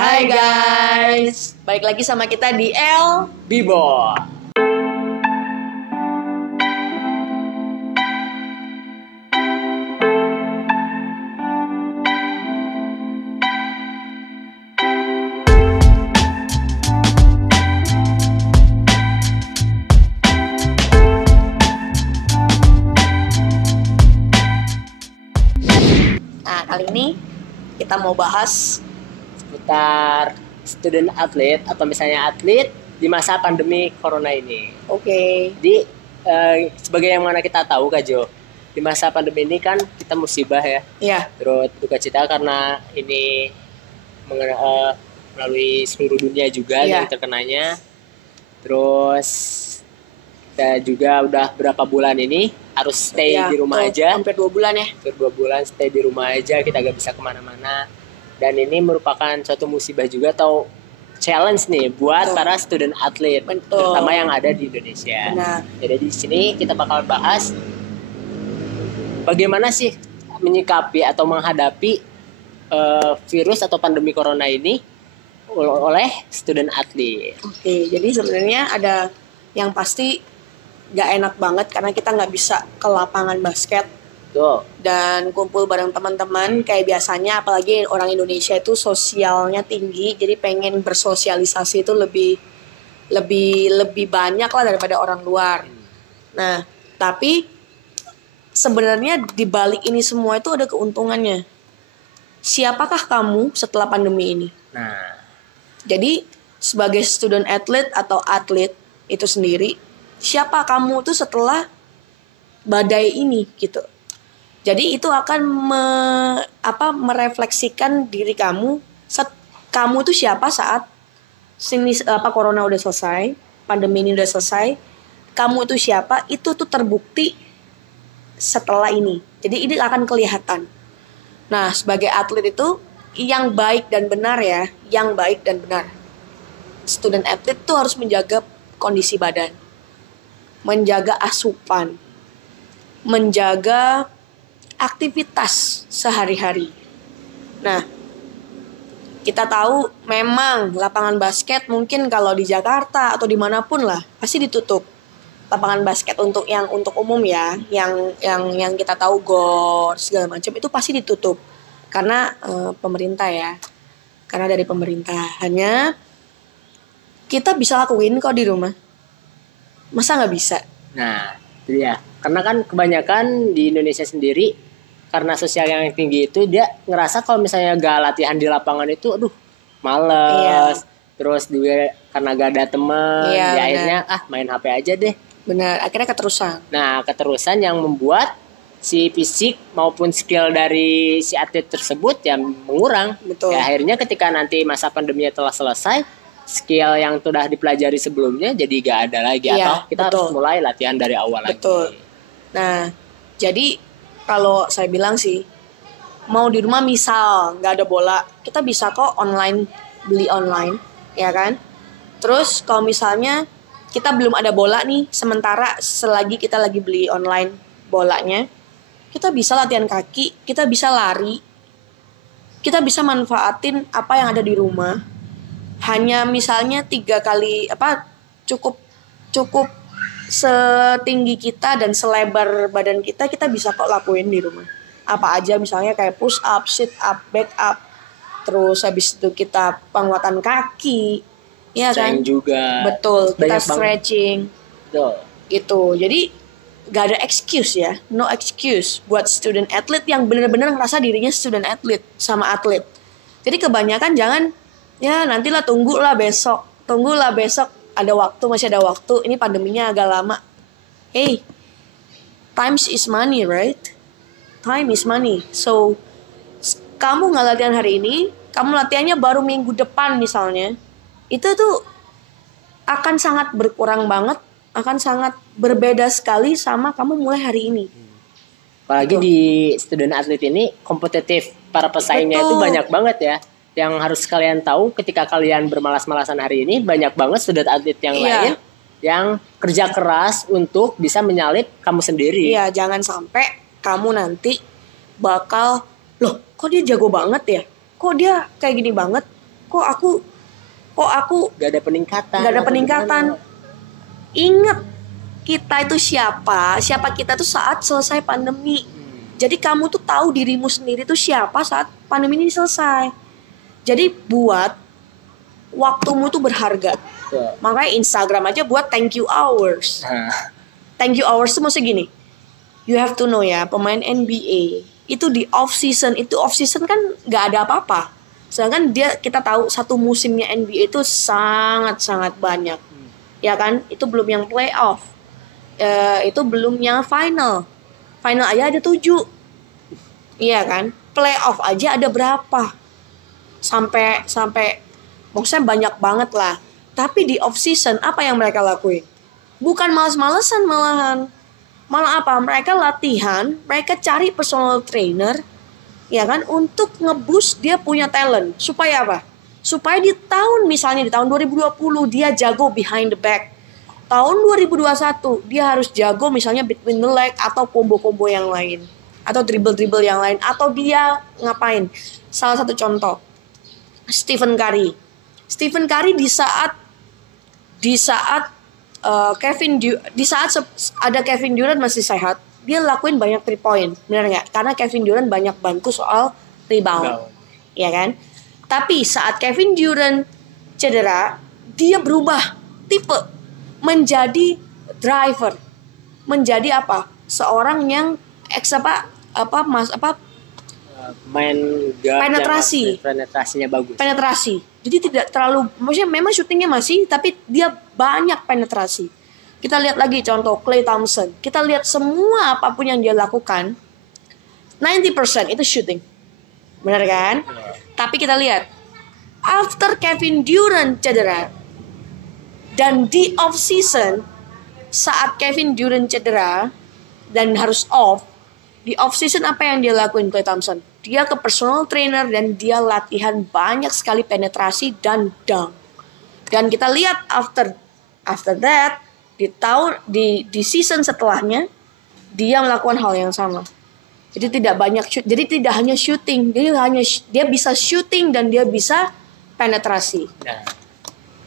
Hai guys, balik lagi sama kita di L Bibo. Nah, kali ini kita mau bahas Seputar student athlete atau misalnya atlet di masa pandemi corona ini. Oke. Jadi sebagai yang mana kita tahu Kak Jo, di masa pandemi ini kan kita musibah ya. Ya, Terus duka cita karena ini melalui seluruh dunia juga Iya. yang terkenanya. Terus kita juga udah berapa bulan ini harus stay ya, di rumah tuh, aja. hampir 2 bulan ya. Hampir 2 bulan stay di rumah aja, kita gak bisa kemana-mana. Dan ini merupakan suatu musibah juga atau challenge nih buat Betul. para student atlet, Betul. terutama yang ada di Indonesia. Benar. Jadi di sini kita bakal bahas bagaimana sih menyikapi atau menghadapi virus atau pandemi corona ini oleh student atlet. Oke, jadi sebenarnya ada yang pasti gak enak banget karena kita nggak bisa ke lapangan basket Tuh, dan kumpul bareng teman-teman kayak biasanya, apalagi orang Indonesia itu sosialnya tinggi, jadi pengen bersosialisasi itu lebih banyak lah daripada orang luar. Nah, tapi sebenarnya di balik ini semua itu ada keuntungannya. Siapakah kamu setelah pandemi ini? nah, Jadi sebagai student athlete atau atlet itu sendiri, siapa kamu tuh setelah badai ini gitu. Jadi itu akan merefleksikan diri kamu, kamu tuh siapa saat corona udah selesai, pandemi ini udah selesai, kamu itu siapa, itu tuh terbukti setelah ini. Jadi ini akan kelihatan. Nah, sebagai atlet itu yang baik dan benar ya, yang baik dan benar. Student atlet tuh harus menjaga kondisi badan, menjaga asupan, menjaga aktivitas sehari-hari. Nah, kita tahu memang lapangan basket mungkin kalau di Jakarta atau dimanapun lah pasti ditutup. Lapangan basket untuk umum ya, yang kita tahu GOR segala macam itu pasti ditutup karena pemerintah ya, karena dari pemerintah. Hanya kita bisa lakuin kok di rumah. Masa nggak bisa? nah, itu dia. Karena kan kebanyakan di Indonesia sendiri karena sosial yang tinggi itu dia ngerasa kalau misalnya gak latihan di lapangan itu aduh males. Iya. Terus juga karena gak ada teman, Iya, ya benar. akhirnya main HP aja deh. Benar, akhirnya keterusan. Nah, keterusan yang membuat si fisik maupun skill dari si atlet tersebut ya mengurang. Betul. Ya, akhirnya ketika nanti masa pandeminya telah selesai, skill yang sudah dipelajari sebelumnya jadi gak ada lagi. Iya, Atau kita betul. harus mulai latihan dari awal Betul. lagi. Nah, jadi kalau saya bilang sih, mau di rumah misal nggak ada bola, kita bisa kok beli online, ya kan? Terus kalau misalnya kita belum ada bola nih, sementara selagi kita lagi beli online bolanya, kita bisa latihan kaki, kita bisa lari, kita bisa manfaatin apa yang ada di rumah. Hanya misalnya 3 kali cukup setinggi kita dan selebar badan kita bisa kok lakuin di rumah. Apa aja misalnya kayak push up, sit up, back up. Terus habis itu kita penguatan kaki, ya kan? Stretching juga. Betul, kita Banyak banget. stretching. Betul. Itu. Jadi gak ada excuse ya, no excuse buat student athlete yang benar-benar ngerasa dirinya student athlete sama atlet. Jadi kebanyakan jangan ya nantilah tunggulah besok ada waktu, masih ada waktu, ini pandeminya agak lama. Hey, time is money, right? Time is money. So kamu nggak latihan hari ini, kamu latihannya baru minggu depan misalnya, itu tuh akan sangat berkurang banget, akan sangat berbeda sekali sama kamu mulai hari ini. Apalagi Betul. di student atlet ini kompetitif, para pesaingnya itu Betul. banyak banget ya. Yang harus kalian tahu ketika kalian bermalas-malasan hari ini, banyak banget student atlet yang Iya. lain yang kerja keras untuk bisa menyalip kamu sendiri. Iya, jangan sampai kamu nanti bakal, loh kok dia jago banget ya? Kok dia kayak gini banget? kok aku Gak ada peningkatan. nggak ada atau peningkatan. gimana? Ingat, kita itu siapa kita tuh saat selesai pandemi. Jadi kamu tuh tahu dirimu sendiri tuh siapa saat pandemi ini selesai. Jadi buat waktumu tuh berharga. Tuh. Makanya Instagram aja buat thank you hours. Nah, Thank you hours tuh maksudnya gini. You have to know ya, pemain NBA itu di off season kan nggak ada apa-apa. Sedangkan kita tahu satu musimnya NBA itu sangat-sangat banyak. Ya kan? Itu belum yang playoff. Itu belum yang final. Final aja ada 7. Iya kan? Playoff aja ada berapa? Sampai maksudnya banyak banget lah. Tapi di off season apa yang mereka lakuin? Bukan males-malesan malahan. Malah apa? Mereka latihan, mereka cari personal trainer, ya kan, untuk nge-boost dia punya talent. Supaya apa? Supaya misalnya di tahun 2020 dia jago behind the back. Tahun 2021 dia harus jago misalnya between the leg atau combo-combo yang lain. Atau dribble-dribble yang lain. Atau dia ngapain? Salah satu contoh. Stephen Curry di saat ada Kevin Durant masih sehat, dia lakuin banyak 3 point, benar nggak? Karena Kevin Durant banyak bantu soal rebound, ya kan? Tapi saat Kevin Durant cedera, dia berubah tipe menjadi driver, menjadi apa? Seorang yang main guard penetrasinya bagus. Jadi tidak terlalu, maksudnya memang syutingnya masih, tapi dia banyak penetrasi. Kita lihat lagi contoh Klay Thompson. Kita lihat semua apapun yang dia lakukan, 90% itu shooting. Benar kan? Tapi kita lihat, after Kevin Durant cedera, dan di off season, saat Kevin Durant cedera dan harus off, di off season apa yang dia lakuin Klay Thompson? Dia ke personal trainer dan dia latihan banyak sekali penetrasi dan dunk. Dan kita lihat after that di season setelahnya dia melakukan hal yang sama. Jadi tidak hanya shooting, dia bisa shooting dan dia bisa penetrasi. Nah,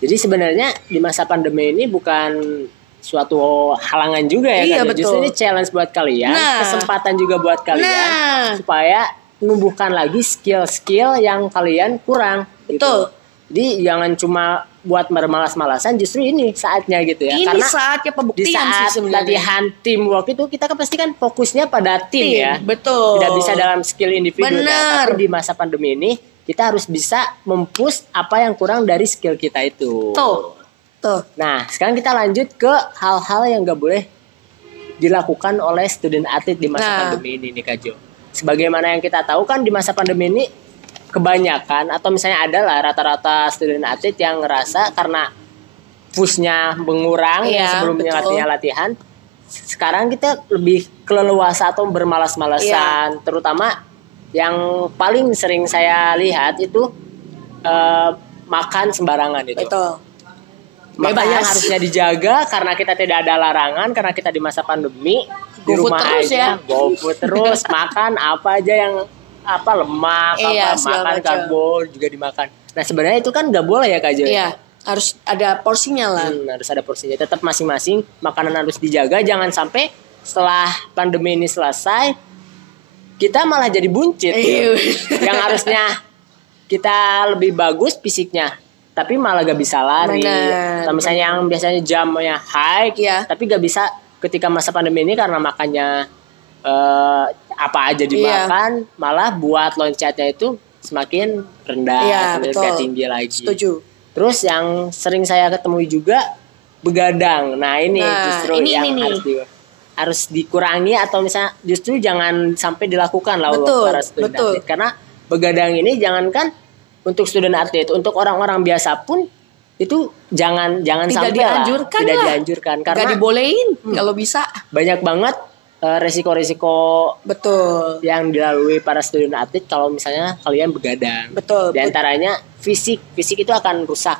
jadi sebenarnya di masa pandemi ini bukan suatu halangan juga ya, iya, kan? Justru ini challenge buat kalian, kesempatan juga buat kalian supaya menumbuhkan lagi skill-skill yang kalian kurang. Betul. Gitu. Jadi jangan cuma buat bermalas-malasan, justru ini saatnya gitu ya. Ini karena saatnya pembuktian di saat sih sebenarnya. latihan teamwork itu kita kan pasti kan fokusnya pada tim ya. Betul. Tidak bisa dalam skill individu. Benar. Tapi di masa pandemi ini kita harus bisa mempush apa yang kurang dari skill kita itu. Tuh. Nah, sekarang kita lanjut ke hal-hal yang gak boleh dilakukan oleh student atlet di masa pandemi ini nih Kak Jo. Sebagaimana yang kita tahu kan di masa pandemi ini kebanyakan atau misalnya adalah rata-rata student atlet yang ngerasa karena pushnya mengurang sebelumnya latihan. Sekarang kita lebih keleluasa atau bermalas-malasan. Terutama yang paling sering saya lihat itu makan sembarangan itu. Betul. Makan yang harusnya dijaga karena kita tidak ada larangan, karena kita di masa pandemi di rumah aja, GoFood terus makan apa aja yang lemak, makan karbo juga dimakan. Nah sebenarnya itu kan nggak boleh ya Kak Jo. Iya, harus ada porsinya lah. Harus ada porsinya. Tetap masing-masing makanan harus dijaga, jangan sampai setelah pandemi ini selesai kita malah jadi buncit. Yang harusnya kita lebih bagus fisiknya, tapi malah gak bisa lari. Nah, misalnya yang biasanya jamnya high, tapi gak bisa ketika masa pandemi ini karena makannya apa aja dimakan, malah buat loncatnya itu semakin rendah, semakin tinggi lagi. Setuju. Terus yang sering saya ketemu juga begadang. Nah ini justru yang harus dikurangi atau misalnya justru jangan sampai dilakukan lah oleh para student atlet. Karena begadang ini jangankan untuk student atlet, untuk orang-orang biasa pun itu jangan sampai tidak dianjurkan karena nggak dibolehin kalau bisa. Banyak banget resiko-resiko yang dilalui para student atlet kalau misalnya kalian begadang. Di antaranya fisik itu akan rusak.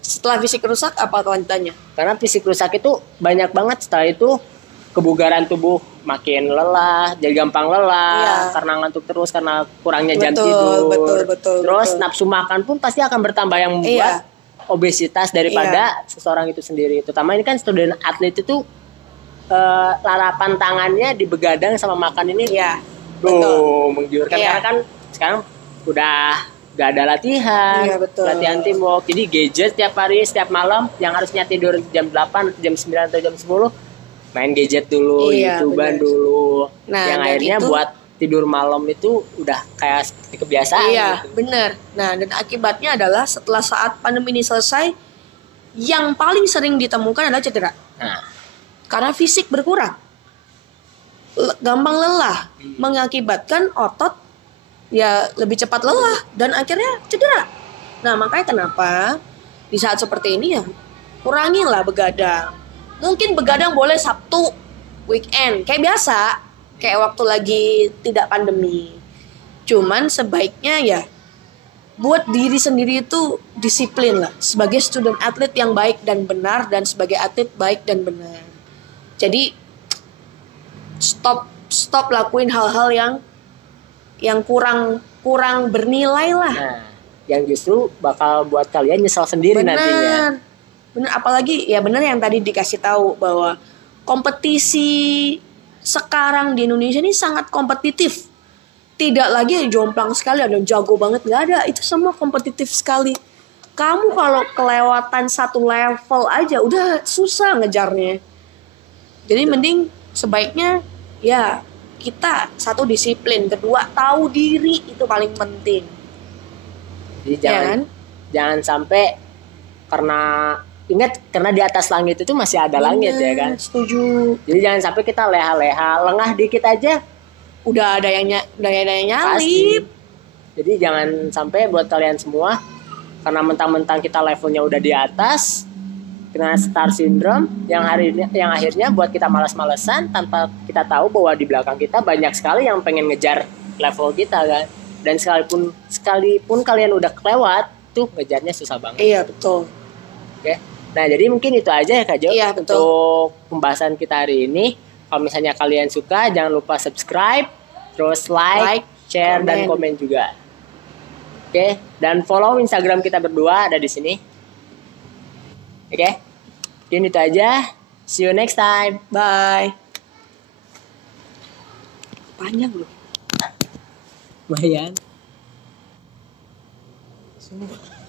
Setelah fisik rusak apa kelanjutannya? Karena fisik rusak itu banyak banget, setelah itu kebugaran tubuh makin lelah, jadi gampang lelah Iya. karena ngantuk terus, karena kurangnya jam Betul, tidur. betul, Terus betul. nafsu makan pun pasti akan bertambah yang membuat obesitas daripada seseorang itu sendiri. Terutama ini kan student atlet itu lalapan tangannya dibegadang sama makan ini. Iya. Betul. Menggiurkan Iya. karena kan sekarang udah gak ada latihan, Iya, betul. latihan teamwork. Jadi gadget setiap hari, setiap malam yang harusnya tidur jam 8, jam 9 atau jam 10 main gadget dulu, Iya, YouTubean bener. dulu. Nah, yang dan akhirnya itu- buat tidur malam itu udah kayak seperti kebiasaan. Iya, gitu. benar. Nah, dan akibatnya adalah setelah saat pandemi ini selesai, yang paling sering ditemukan adalah cedera. Nah, Karena fisik berkurang. Gampang lelah, mengakibatkan otot ya lebih cepat lelah dan akhirnya cedera. Nah, makanya kenapa di saat seperti ini ya kurangilah begadang. Mungkin begadang boleh Sabtu, weekend, kayak biasa, kayak waktu lagi tidak pandemi. Cuman sebaiknya ya buat diri sendiri itu disiplin lah sebagai student atlet yang baik dan benar dan sebagai atlet baik dan benar. Jadi stop lakuin hal-hal yang kurang bernilai lah. nah, yang justru bakal buat kalian nyesal sendiri nantinya. Bener, apalagi ya bener yang tadi dikasih tahu bahwa kompetisi sekarang di Indonesia ini sangat kompetitif. Tidak lagi jomplang sekali ada yang jago banget, nggak ada. Itu semua kompetitif sekali. Kamu kalau kelewatan satu level aja udah susah ngejarnya. Jadi mending sebaiknya ya kita satu disiplin, kedua tahu diri itu paling penting. Jadi Ya kan? jangan sampai karena ingat karena di atas langit itu masih ada langit ya kan. Setuju. Jadi jangan sampai kita leha-leha, lengah dikit aja Udah ada yang nyalip. pasti. Jadi jangan sampai buat kalian semua karena mentang-mentang kita levelnya udah di atas kena star syndrome yang akhirnya buat kita malas-malesan tanpa kita tahu bahwa di belakang kita banyak sekali yang pengen ngejar level kita kan. Dan sekalipun kalian udah kelewat tuh ngejarnya susah banget. Iya betul. Oke. Nah, jadi mungkin itu aja ya Kak Jo Iya, betul. untuk pembahasan kita hari ini. Kalau misalnya kalian suka, jangan lupa subscribe, terus like, share, dan komen juga. Oke, dan follow Instagram kita berdua ada di sini. Oke, mungkin itu aja. See you next time. Bye. Panjang loh. Lumayan. Sumpah.